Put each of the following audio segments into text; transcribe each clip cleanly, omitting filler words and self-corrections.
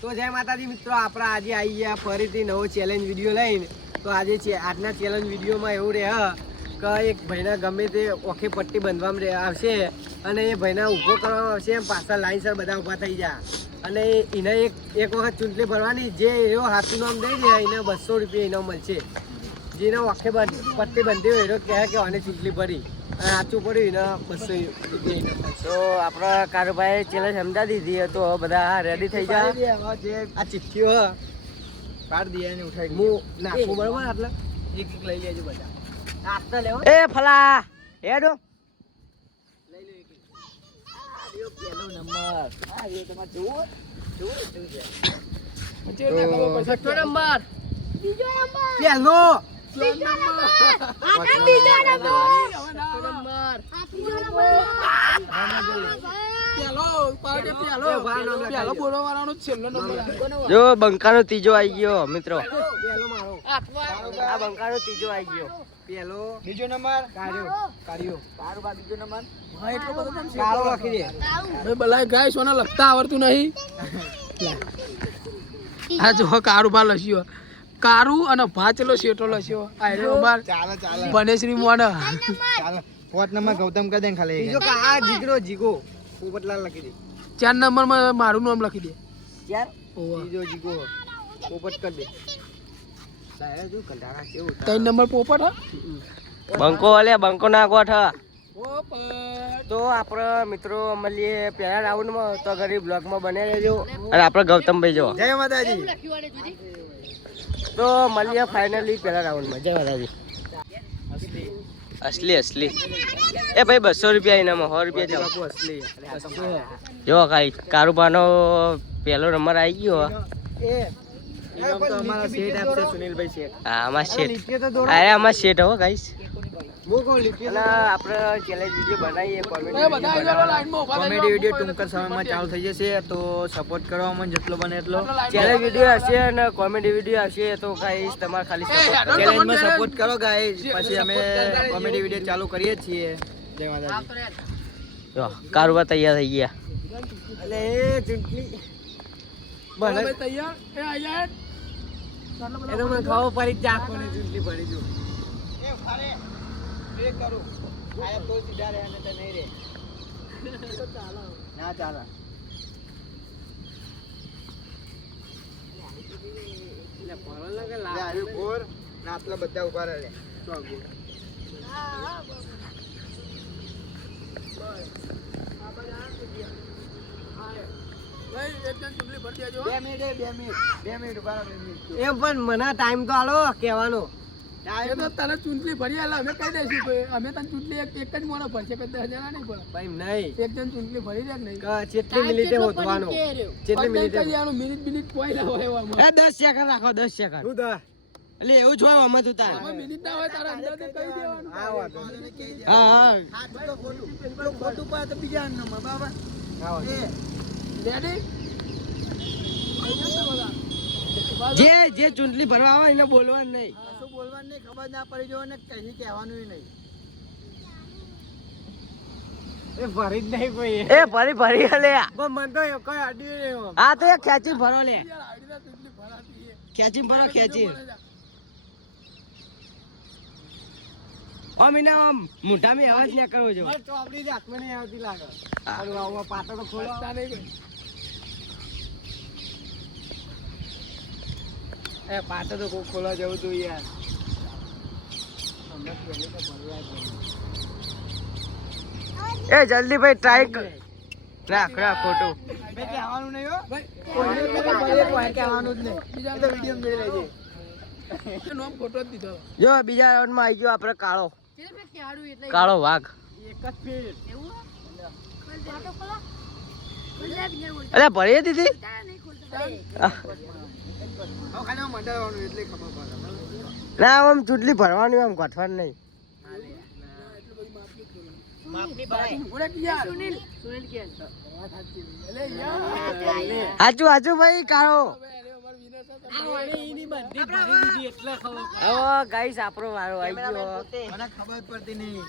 તો જય માતાજી મિત્રો, આપણે આજે આવી ગયા ફરીથી નવો ચેલેન્જ વિડીયો લઈને. તો આજે આજના ચેલેન્જ વિડીયોમાં એવું રહે કે એક ભાઈના ગમે તે ઓખે પટ્ટી બાંધવામાં આવશે અને એ ભાઈના ઊભો કરવામાં આવશે. એમ પાછળ લાઈનસર બધા ઊભા થઈ જાય અને એને એક વખત ચૂંટણી ભરવાની. જે એનો હાથનું નામ દઈ દે એને 200 રૂપિયા ઇનામ મળશે. જેને ઓખે પટ્ટી બાંધી હોય એનો કહે કે આને ચૂંટણી ભરી અને સાચું પડ્યું એને 200 રૂપિયા. તો આપણા કારુભાઈ ચેલેન્જ સમજાવી દીધી. તો બધા રેડી થઈ જાય. જે આ ચિઠ્ઠીઓ પાડી દે ઉઠાઈ હું નાખું બરોબર. એટલે એક લઈ લેજો બધા. આટલા લેવો એ ફલા હેડો લઈ લો. એક પહેલો નંબર આ એ તમારે જુઓ છે છઠ્ઠો નંબર, બીજો નંબર, પહેલો જો બંકાનો ત્રીજો આવી ગયો મિત્રો. આ બંકાનો ત્રીજો આવી ગયો. પેલો બીજો નંબર કાળો બીજો નંબર. હા એટલો બધો કેમ કાળો લખી દે ભાઈ. બલાય ગાય સોના લખતા આવડતું નહીં. આ જો કાળો ભા લસ્યો કારુ અને ભાચલો શેટો લસ્યો. આયરો બાર ચાલે ચાલે બનેશ્રી મોને ચાલે. 4 નંબર ગૌતમ કર દે ખાલી. બીજો આ જીગો પોપટલાલ લખી દે. 4 નંબર માં મારું નામ લખી દે. 4 બીજો જીગો પોપટ કર દે. સાહેબ જો કંટાળા કેવું. 3 નંબર પોપટ હ બંકો વાલે બંકો ના ગોઠ પોપટ. તો આપણે મિત્રો મળીએ પહેલા રાઉન્ડમાં. તો ગરીબ બ્લોગમાં બને રહેજો. અને આપણે ગૌતમભાઈ જો જય માતાજી. તો મળીએ ફાઇનલી પહેલા રાઉન્ડમાં. જય માતાજી. અસલી એ ભાઈ 200 રૂપિયા ઇનામ. 100 રૂપિયા અસલી જો કાઈ કારુબાનો પહેલો નંબર આવી ગયો. ઇનામ તો અમારા શેઠ આપશે, સુનિલભાઈ શેઠ. હા અમાર શેઠ. અરે અમાર શેઠ હો ગાઈસ. અને આપણે ચેલેન્જ વિડીયો બનાવીએ. કોમેડી વિડીયો ટૂંક સમયમાં ચાલુ થઈ જશે. તો સપોર્ટ કરવામાં જેટલો બને એટલો. ચેલેન્જ વિડીયો હશે અને કોમેડી વિડીયો હશે. તો ગાઈસ તમારે ખાલી ચેલેન્જમાં સપોર્ટ કરો ગાઈસ. પછી અમે કોમેડી વિડીયો ચાલુ કરીએ છીએ. જય માતાજી. જો કારુબા તૈયાર થઈ ગયા. એટલે એ ચૂંટણી બને તૈયાર. એ આયા એ તો મને ખાવો પડી જ જાકો ને ચૂંટણી પડી જો. એ ફારે બ્રેક કરો. આયા તો સીધા રહે અને તો નહીં રે. તો ચાલો ના ચાલો. એટલે પરવા લાગે લાગે કોર નાતલા બધા ઉભા રહે. ચોક હા બસ આ બધા એમ પણ મને ટાઈમ તો આલો કહેવાનો. તને ચૂંટણી ભરી આલે અમે કહી દઈશું. અમે તને ચૂંટણી એક જ મોનો ભરશે કે 10,000 નહીં પડે ભાઈ. નહીં એક જણ ચૂંટણી ભરી દે નહીં. કેટલી મિનિટે હોતવાનો? કેટલી મિનિટે કહીવાનું? મિનિટ કોઈ ના હોય એમાં. 10 સેકન્ડ રાખો. 10 સેકન્ડ હું 10 એટલે એવું જ હોય. અમે તું તાર મિનિટ ના હોય તારા અંદર કહી દેવાનું. હા વાત હા તો ખોટું પાડે તો બીજા નંબર બરાબર. હા જે ચૂંટણી ભરવા આવે એને બોલવાનું નહીં. કશું બોલવાનું નહીં. ખબર ના પડી જો ને કઈ કહેવાનું નહીં. એ ભરી જ નહીં કોઈ. એ ભરી લે. મન તો કોઈ અડ્યું નહીં. હા તો એક ખેંચી ભરો લે. ખેંચી ભરો ખેંચી. આમ મોઢામાં અવાજ ના કરવો જો. તો આપણી હાથમાં નહીં આવતી લાગે. પાટો તો ખોલતા નહીં. એ પાટો તો ખોલવા જવું તું યાર. એ જલ્દી ભાઈ ટ્રાય રાખ ખોટું કહેવાનું નહીં હો ભાઈ. કહેવાનું જ નહીં. બીજા તો વિડીયો મેળવી લેજે. નામ ફોટો જ દીધો. જો બીજા રાઉન્ડમાં આવી ગયો આપણે કાળો વાઘ. એક જ ફીટ એવું અરે ભરી દીધી. ના આમ ચૂંટણી ભરવાની આમ ગોઠવાનું નહીં. હાચું ભાઈ કાળો. ગાઈસ આપણો વારો આવી ગયો. મને ખબર પડતી નહીં.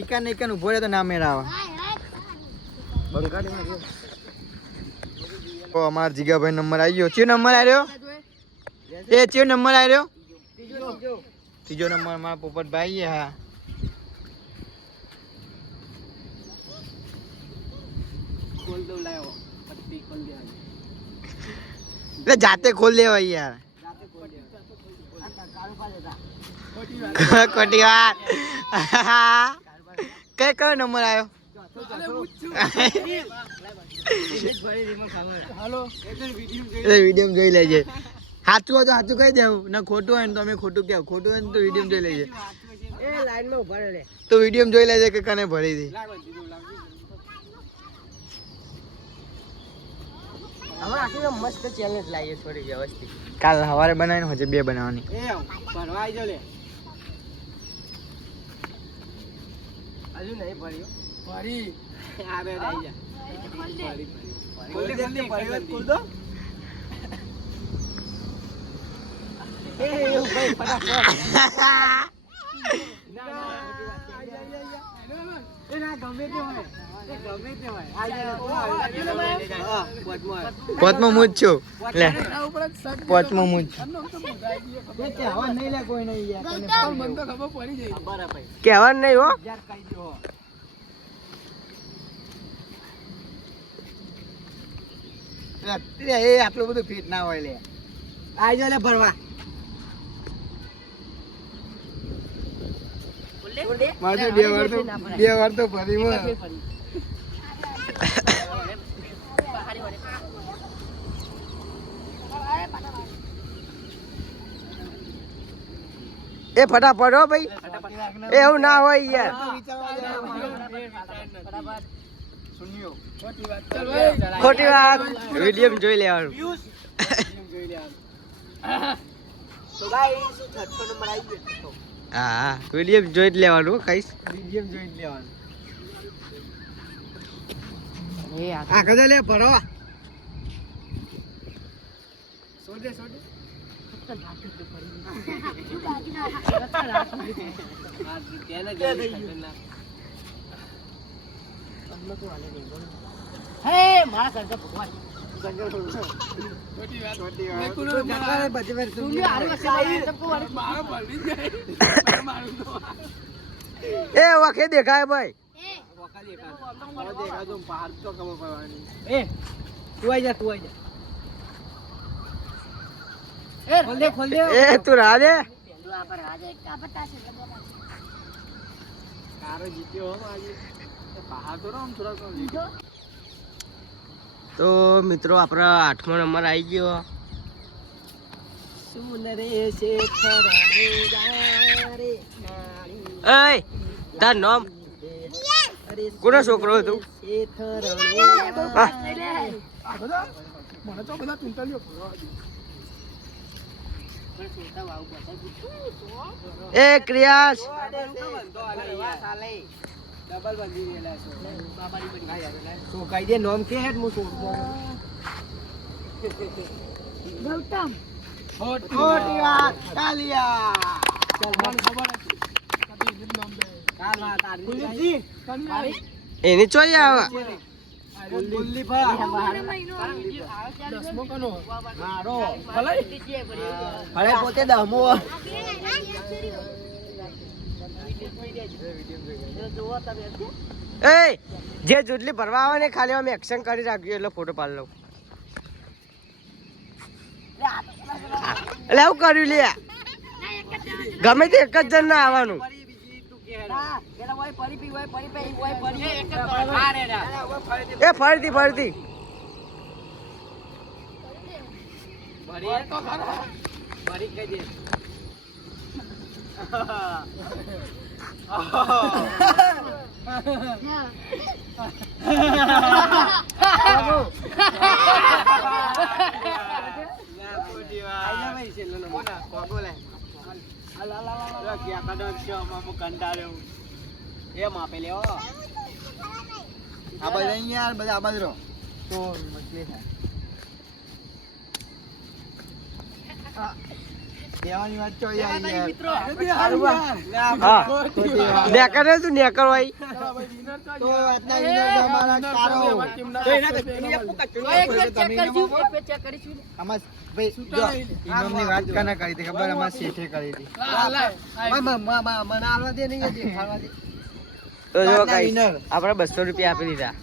ઈકન ઉભો રહે તો ના મેળાવા. બંકાડી માં તો અમાર જીગાભાઈ નંબર આવી ગયો. કયો નંબર આવ્યો? એ કયો નંબર આવ્યો? ત્રીજો નંબર મારા પોપટભાઈ. હા ખોલ દો લાયો પટ્ટી ખોલ દે એટલે જાતે ખોલ દેવા યાર. જાતે ખોલ દે કાળુ પા લેતા ખોટી વાત. કયો નંબર આવ્યો? વિડીયો જોઈ લેજે. સાચું હોય તો સાચું કહી દેવું, ના ખોટું હોય ને તો અમે ખોટું કહો. ખોટું હોય ને તો વિડીયો જોઈ લેજે. એ લાઈન માં ઉભા રહે તો વિડીયો જોઈ લેજે કે કને ભરી દી. હવે આટલી મસ્ત ચેલેન્જ લાવીએ થોડી વ્યવસ્થિત. કાલ સવારે બનાવીને હજુ 2 બનાવવાની. એ ભરવા આવજો લે. હજુ નહીં ભર્યો. ભરી આ બે આવી જા. ખોલ દે ખોલ દો. એ એવું ભાઈ ફટાફટ. ના ગમે તે હોય. ગમે તે હોય. આ પોતમાં હું જ છું. લે પોતમાં હું જ. કહેવા નહીં લે કોઈ નહીં યાર. મને તો ખબર પડી જાય. બરાબર. કહેવા નહીં હો. યાર કહી દો. એ આટલું બધું ફિટ ના હોય લે. આજો લે ભરવા. મારે 2 વાર તો ફરી માં. એ ફટાફટ હો ભાઈ. એવું ના હોય યાર. ખોટી વાત. વિડીયો જોઈ લેવાનું. તો ગાઈસ 6 નંબર આવી ગયો. હા વિડીયો જોઈ જ લેવાનું. કઈશ વિડીયો જોઈ લેવાનું. એ આ કદે લે ભરવા. સોડે સોડે. હે મારા કરતા ભગવાન એ વખે દેખાય ભાઈ. એ તું રાહ દે. તો મિત્રો આપણા 8મો નંબર આવી ગયો. એય તાર નામ કોનો છોકરો હતો? એ ક્રિયાસ ડબલ બંધી વેલા છો બાબાની બની સો કહી દે નામ કે હે મુ છોડો ગૌતમ ખોટી વાત કાલિયા ચાલ મને ખબર હતી કદી નામ દે કાલ વાત આ કુલજી એની ચોઈ આવે. કુલ્લી ભા 10મો કનો મારો ભલે પોતે 10મો. એ જે જુટલી ભરવા આવે ને ખાલી અમે એક્શન કરી રાખ્યું એટલે ફોટો પાડી લઉં. એટલે આવું કર્યું લે. ગમે તે એક જ જણ ના આવવાનું. એ ફરતી ફરતી આ બધા યાર બધા આ બાજુ તો મછલી થાય. દેવાની વાત તો યાર હા નેકર ને તું નેકર ભાઈ તો આજના વિનર તો અમારા કારો તો એના આમાં ભાઈ જો ઇનામની વાત કાના કરી હતી ખબર અમાર શેઠે કરી હતી તો જો ગાઈસ આપણે 200 રૂપિયા આપી દીધા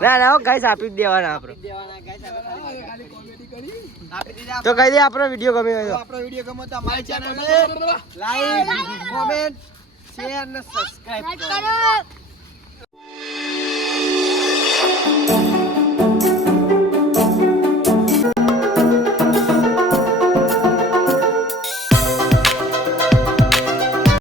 ના ના ગાઈસ આપી જ દેવાના આપણે તો કહી દે આપણો વિડિયો ગમ્યો હોય તો આપણો વિડિયો ગમ્યો તો અમારી ચેનલને લાઈક કોમેન્ટ શેર અને સબસ્ક્રાઇબ કરો